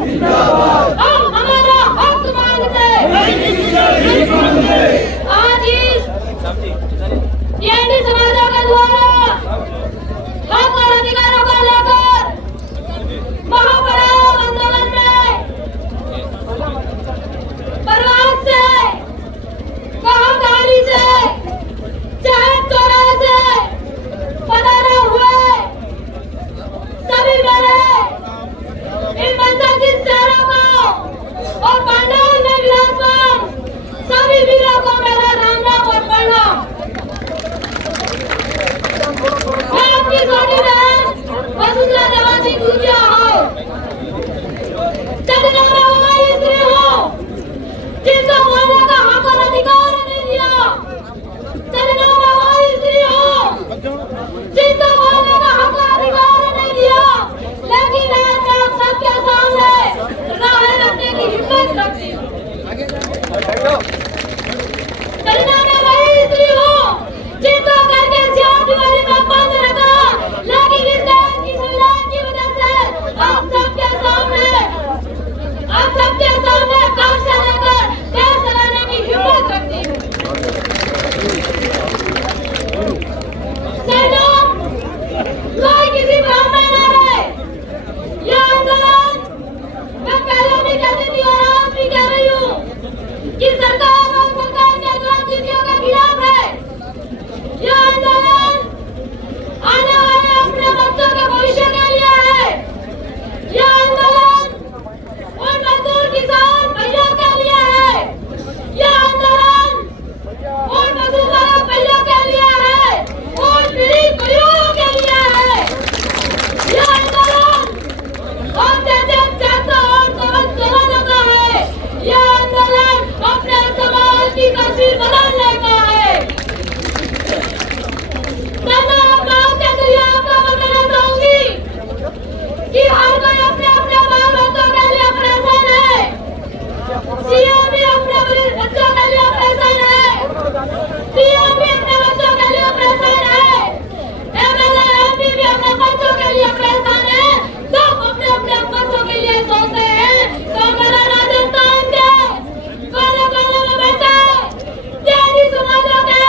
हम हमारा हक मांगते आज इस समाजों के द्वारा हक और अधिकारों को लेकर महापराव आंदोलन में प्रवास से गाड़ी से चाहे चौराहे से पधारे हुए सभी मेरे इन मनसाजिद शहरों को और पंडाल में विराजमान सभी वीरों को मेरा राम राम और प्रणाम। मैं आपकी छोटी बहन वसुंधरा देवासी दूरिया हूँ। चंदना में हमारी स्त्री हूँ जिनको बोलने का हक और अधिकार नहीं दिया। चंदना में हमारी स्त्री हूँ जिनको बोलने का हक और अधिकार नहीं दिया, लेकिन आज मैं आप सबके सामने राह रखने की हिम्मत रखती हूँ। चंदना में हमारी स्त्री हूँ जिनको करके सियार दीवारी में बंद रखा, लेकिन इस देश की संविधान की वजह से आप सबके सामने कांसा लेकर देश चलाने की हिम्मत रखती हूँ। कोई किसी भ्रम में न रहे, यह आंदोलन मैं पहले भी कहती थी और आज भी कह रही हूँ कि सरकार और सरकार के नीतियों के खिलाफ है। यह आंदोलन आने वाले अपने बच्चों के भविष्य के लिए है। यह आंदोलन उन मजदूर किसान भैया के लिए है। यह आंदोलन उन मजदूर भैया के लिए है, उन पीड़ित परिवारों के लिए है। यह आंदोलन हम जैसे छात्रों और जवानों का है। यह आंदोलन अपने समाज की तस्वीर बदलने का है। कि हर कोई अपने अपने बाल बच्चों के लिए परेशान है। सीएम भी अपने बच्चों के लिए परेशान है, पीएम भी अपने बच्चों के लिए परेशान है, एमएलए एमपी भी अपने बच्चों के लिए परेशान है। सब अपने अपने बच्चों के लिए सोचते हैं। तो मेरा राजस्थान के कोने कोने में बैठे तेरी समाजों के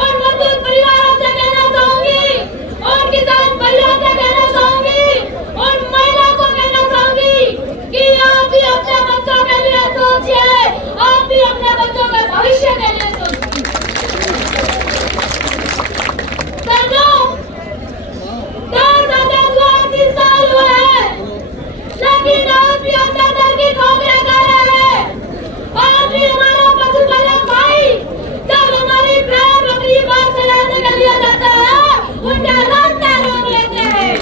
और मजदूर परिवारों से कहना चाहूंगी, और किसान भाइयों से कहना चाहूंगी, और महिला को कहना चाहूंगी कि आप भी अपने बच्चों के लिए सोचिए, आप भी अपने बच्चों के भविष्य के लिए सोचिए। साल हुए हैं, लेकिन आज भी हम अंदर की ठोकरें खा रहे हैं। आज भी हमारा पशुपालक भाई जब हमारी भेड़ बकरी बाहर चलाने के लिए जाता है, उनका रास्ता रोक लेते हैं।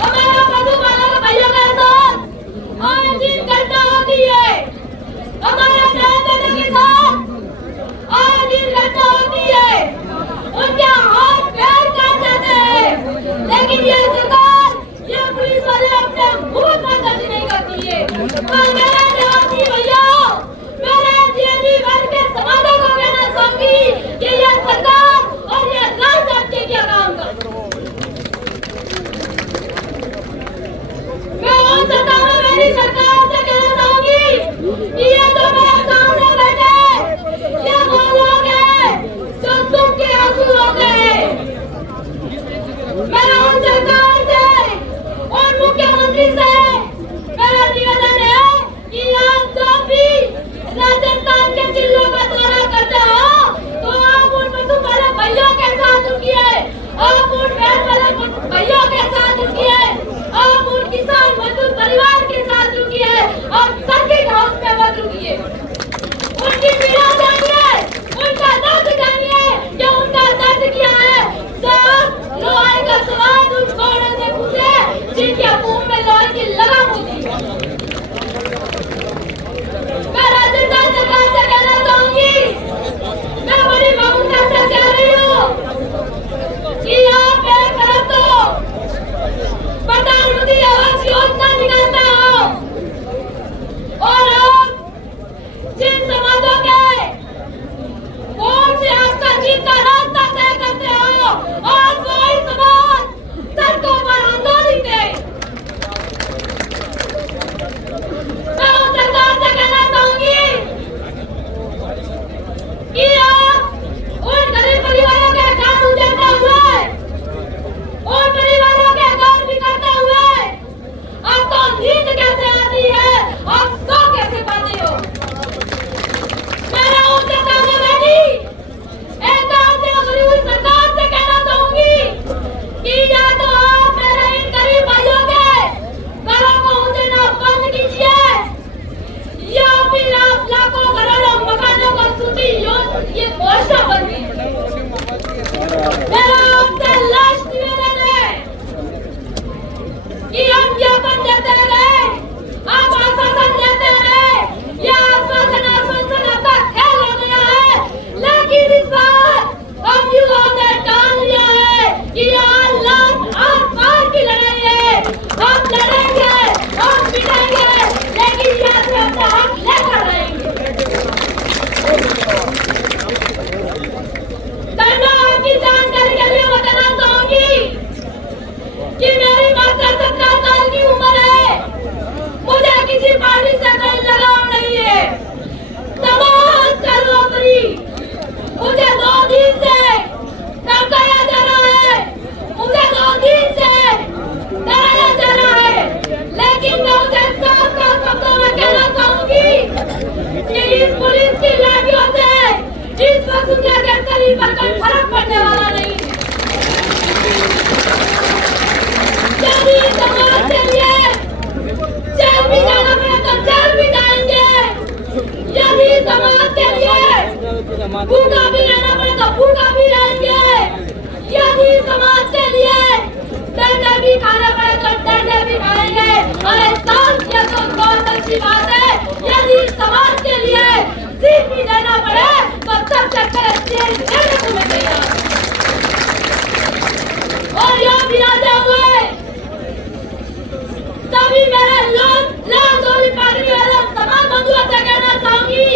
हमारा पशुपालक भैया के साथ आज दिन घटना होती है। हमारा ड्राइवर के साथ आज दिन घटना होती है। उनके हाथ पैर काट जाते हैं, लेकिन ये सरकार, ये पुलिस वाले अपने मुंह पर दर्ज नहीं करती है। पर मेरे निवासी भैया, मेरे जीएनी वर्ग के समाजों को कहना चाहूंगी कि ये सरकार और ये राजनीति क्या काम करती है। मैं उन सरकारों मेरी सरकार से कहना चाहूंगी कि ये जो मेरे सामने बैठे, ये वो लोग हैं जो दुख के आंसू रोते हैं। मेरा उन सरकार से और मुख्यमंत्री से मेरा निवेदन है कि आप जो भी राजस्थान के जिलों का दौरा करते हो, तो आप उन पशुपालक भाइयों के साथ रुकिए, आप उन भेड़ पालक भैया के साथ रुकिए, आप उन किसान मजदूर परिवार के साथ रुकिए और सर्किट हाउस में मत रुकिए। उनकी पीड़ा जानिए, उनका दर्द जानिए कि उनका दर्द क्या है। सब लोहे का स्वाद उन घोड़ों से पूछे जिनके मुंह में लोहे की लगाम होती है। मैं राजस्थान सरकार से कहना चाहूंगी, मैं बड़ी भावुकता से कह रही हूँ कि आप एक तरफ तो प्रधानमंत्री आवास योजना निकालते हो और आप जिन समाजों के वोट से आपका जीत का रास्ता तय करते हो, और कोई समाज सड़कों पर आंदोलन है।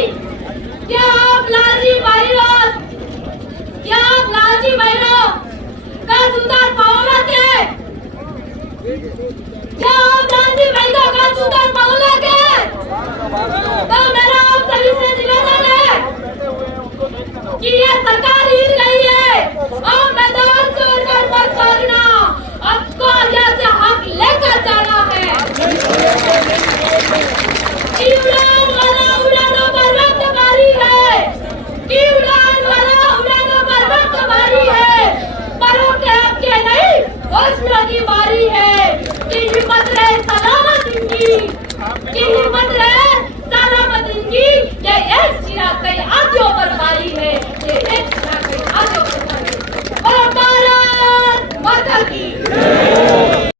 क्या आप लालजी भैरव का जूता पाओला के? क्या आप लालजी भैरव का जूता पाओला के? तो मेरा आप सभी से निवेदन है कि ये सरकार हिल गई है और मैदान छोड़कर मत भागना, आपको यहाँ से हक लेकर जाना